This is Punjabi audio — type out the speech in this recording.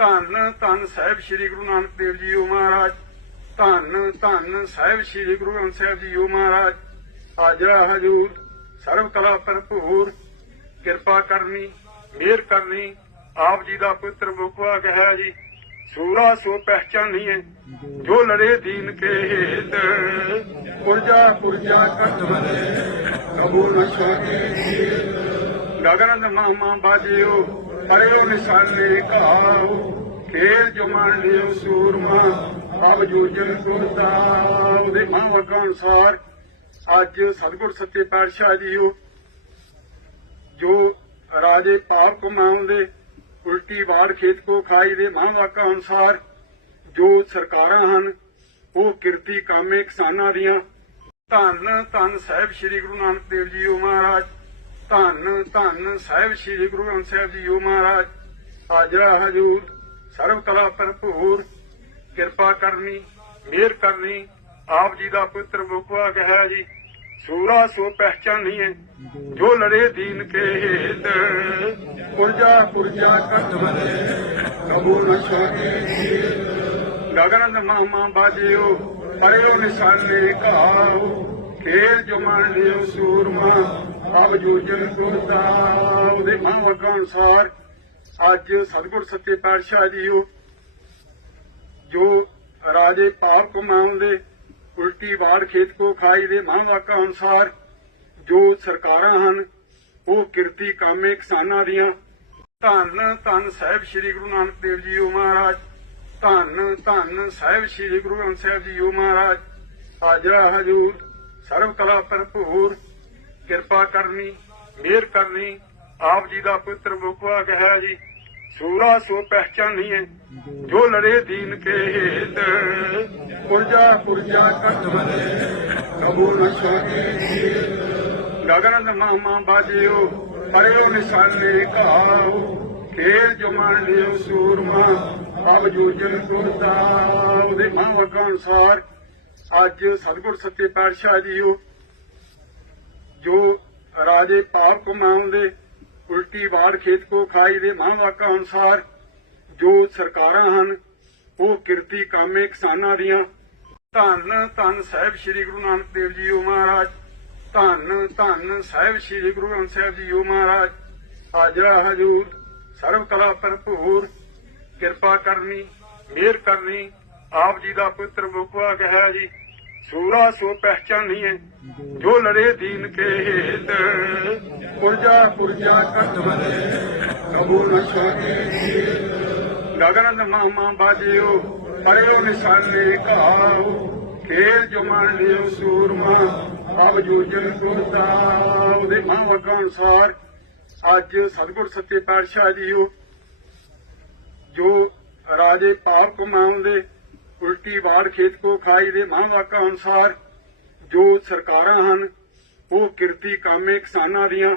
ਧੰਨ ਧੰਨ ਸਾਹਿਬ ਸ੍ਰੀ ਗੁਰੂ ਨਾਨਕ ਦੇਵ ਜੀ ਓ ਮਹਾਰਾਜ। ਧੰਨ ਧੰਨ ਸਾਹਿਬ ਸ੍ਰੀ ਗੁਰੂ ਗ੍ਰੰਥ ਸਾਹਿਬ ਜੀ ਓ ਮਹਾਰਾਜ। ਹਾਜ਼ਰਾ ਹਜੂਰ ਸਰਬ ਕਲਾ ਭਰਪੂਰ। ਕਿਰਪਾ ਕਰਨੀ, ਮਿਹਰ ਕਰਨੀ, ਆਪ ਜੀ ਦਾ ਪੁੱਤਰ ਮੁਕਵਾ ਗਿਆ ਜੀ। ਸੂਰਾ ਸੋ ਪਹਿਚਾਨੀਏ ਜੋ ਲੜੇ ਦੀਨ ਕੇ ਹੇਤ ਪੁਰਜਾ ਪੁਰਜਾ ਕਰਤ ਕਬੂ ਨ ਸ਼ਾਕੇ ਗਗਨੰਦ ਮਾਮਾ ਬਾਜਿਓ ਪਰਿਓ ਨਿਸ਼ਾਨੇ ਘਾਉ ਖੇਲ ਜੋ ਲਿਓ ਸੂਰਮਾ ਅਬ ਜੂਜਨ ਸੁਰਦਾ ਉਹਦੇ ਮਹਾਂਵਾਕਾਂ ਅਨੁਸਾਰ ਅੱਜ ਸਤਿਗੁਰ ਸੱਚੇ ਪਾਤਸ਼ਾਹ ਜੀਓ, ਜੋ ਰਾਜੇ ਪਾਪ ਕਮਾਉਂਦੇ ਉਲਟੀ ਵਾੜ ਖੇਤ ਕੋ ਖਾਈ ਦੇ ਮਹਾਂਵਾਕਾਂ ਅਨੁਸਾਰ ਜੋ ਸਰਕਾਰਾਂ ਹਨ, ਉਹ ਕਿਰਤੀ ਕਾਮੇ ਕਿਸਾਨਾਂ ਦੀਆਂ। ਧੰਨ ਧੰਨ ਸਾਹਿਬ ਸ੍ਰੀ ਗੁਰੂ ਨਾਨਕ ਦੇਵ ਜੀ ਜੀਓ ਮਹਾਰਾਜ। ਧੰਨ ਧੰਨ ਸਾਹਿਬ ਸ੍ਰੀ ਗੁਰੂ ਗ੍ਰੰਥ ਸਾਹਿਬ ਜੀ ਜੀਓ ਮਹਾਰਾਜ। ਹਾਜ਼ਰਾ ਹਜੂਰ, ਸਰਬ ਕਲਾ ਭਰਪੂਰ। ਕਿਰਪਾ ਕਰਨੀ, ਮਿਹਰ ਕਰਨੀ, ਆਪ ਜੀ ਦਾ ਪੁੱਤਰ ਮੁਕਵਾ ਗਿਆ ਜੀ। ਸੂਰਾ ਸੋ ਪਹਿਚਾਨੀਏ ਜੋ ਲੜੇ ਦੀਨ ਕੇ ਹੇਤ ਪੁਰਜਾ ਪੁਰਜਾ ਕਰਤ ਕਬੂ ਨ ਸ਼ਾਕੇ ਗਗਨੰਦ ਮਾਮਾ ਬਾਜਿਓ ਪਰਿਓ ਨਿਸ਼ਾਨੇ ਘਾਉ ਖੇਲ ਜੋ ਮੰਨ ਲਿਓ ਸੂਰਮਾ ਅਬ ਜੂਜਨ ਸੁਰਦਾ ਉਹਦੇ ਮਹਾਂਵਾਕਾਂ ਅਨੁਸਾਰ, ਅੱਜ ਸਤਿਗੁਰ ਸੱਚੇ ਪਾਤਸ਼ਾਹ ਜੀਓ, ਜੋ ਰਾਜੇ ਪਾਪ ਕਮਾਉਂਦੇ ਉਲਟੀ ਵਾੜ ਖੇਤ ਕੋ ਖਾਈ ਦੇ ਮਹਾਂਵਾਕਾਂ ਅਨੁਸਾਰ, ਜੋ ਸਰਕਾਰਾਂ ਹਨ, ਉਹ ਕਿਰਤੀ ਕਾਮੇ ਕਿਸਾਨਾਂ ਦੀਆਂ। ਧੰਨ ਧੰਨ ਸਾਹਿਬ ਸ੍ਰੀ ਗੁਰੂ ਨਾਨਕ ਦੇਵ ਜੀ ਓ ਮਹਾਰਾਜ। ਧੰਨ ਧੰਨ ਸਾਹਿਬ ਸ੍ਰੀ ਗੁਰੂ ਗ੍ਰੰਥ ਸਾਹਿਬ ਜੀ ਓ ਮਹਾਰਾਜ। ਆਜਾ ਹਜੂਰ। ਸਰਬ ਕਲਾ ਭਰਪੂਰ ਕਿਰਪਾ ਕਰਨੀ, ਮਿਹਰ ਕਰਨੀ, ਆਪ ਜੀ ਦਾ ਪੁੱਤਰ ਮੁਕਵਾ ਗਿਆ ਜੀ, ਸੂਰਾ ਸੋ ਪਹਿਚਾਨੀਏ ਜੋ ਲੜੇ ਦੀਨ ਕੇ ਹੇਤ ਪੁਰਜਾ ਪੁਰਜਾ ਕਰਤ ਬਲੇ ਕਬੂ ਗਗਨੰਦ ਮਾਮਾ ਬਾਜਿਓ, ਪਰਿਓ ਨਿਸ਼ਾਨੇ ਘਾਉ ਖੇਲ ਜੋ ਲਿਓ ਸੂਰਮਾ ਅਬ ਜੂਜਨ ਸੁਰਦਾ ਉਹਦੇ ਮਹਾਂਵਾਕਾਂ ਅਨੁਸਾਰ ਅੱਜ ਸਤਿਗੁਰ ਸੱਚੇ ਪਾਤਸ਼ਾਹ ਜੀ ਜੀਓ ਜੋ ਰਾਜੇ ਪਾਪ ਕਮਾਉਂਦੇ ਉਲਟੀ ਵਾੜ ਖੇਤ ਕੋ ਖਾਈ ਦੇ ਮਹਾਂਵਾਕਾਂ ਅਨੁਸਾਰ ਜੋ ਸਰਕਾਰਾਂ ਹਨ, ਉਹ ਕਿਰਤੀ ਕਾਮੇ ਕਿਸਾਨਾਂ ਦੀਆਂ। ਧੰਨ ਧੰਨ ਸਾਹਿਬ ਸ੍ਰੀ ਗੁਰੂ ਨਾਨਕ ਦੇਵ ਜੀ ਜੀਓ ਮਹਾਰਾਜ। ਧੰਨ ਧੰਨ ਸਾਹਿਬ ਸ੍ਰੀ ਗੁਰੂ ਗ੍ਰੰਥ ਸਾਹਿਬ ਜੀ ਜੀਓ ਮਹਾਰਾਜ। ਹਾਜ਼ਰਾ ਹਜੂਰ ਸਰਬ ਕਲਾ ਭਰਪੂਰ ਕਿਰਪਾ ਕਰਨੀ, ਮਿਹਰ ਕਰਨੀ ਆਪ ਜੀ ਦਾ ਪੁੱਤਰ ਮੁਕਵਾ ਗਿਆ ਜੀ। ਸੂਰਾ ਸੋ ਪਹਿਚਾਨੀਏ, ਜੋ ਲੜੇ ਦੀਨ ਕੇ ਹੇਤ ਪੁਰਜਾ ਪੁਰਜਾ ਕਰਤ ਬਲੇ ਕਬੂ ਨ ਸ਼ਾਕੇ ਗਗਨੰਦ ਮਾਮਾ ਬਾਜਿਓ, ਪਰਿਓ ਨਿਸ਼ਾਨੇ ਘਾਉ ਖੇਲ ਜੋ ਲਿਓ ਸੂਰਮਾ, ਆਪ ਜੂਜਨ ਸੁਰਦਾ ਉਹਦੇ ਮਹਾਂਵਾਕਾਂ ਅਨੁਸਾਰ ਅੱਜ ਸਤਿਗੁਰ ਸੱਚੇ ਪਾਤਸ਼ਾਹ ਜੀਓ, ਜੋ ਰਾਜੇ ਪਾਪ ਕਮਾਉਂਦੇ ਉਲਟੀ ਵਾੜ ਖੇਤ ਕੋ ਖਾਈ ਦੇ ਮਹਾਂਵਾਕਾਂ ਅਨੁਸਾਰ ਜੋ ਸਰਕਾਰਾਂ ਹਨ, ਉਹ ਕਿਰਤੀ ਕਾਮੇ ਕਿਸਾਨਾਂ ਦੀਆਂ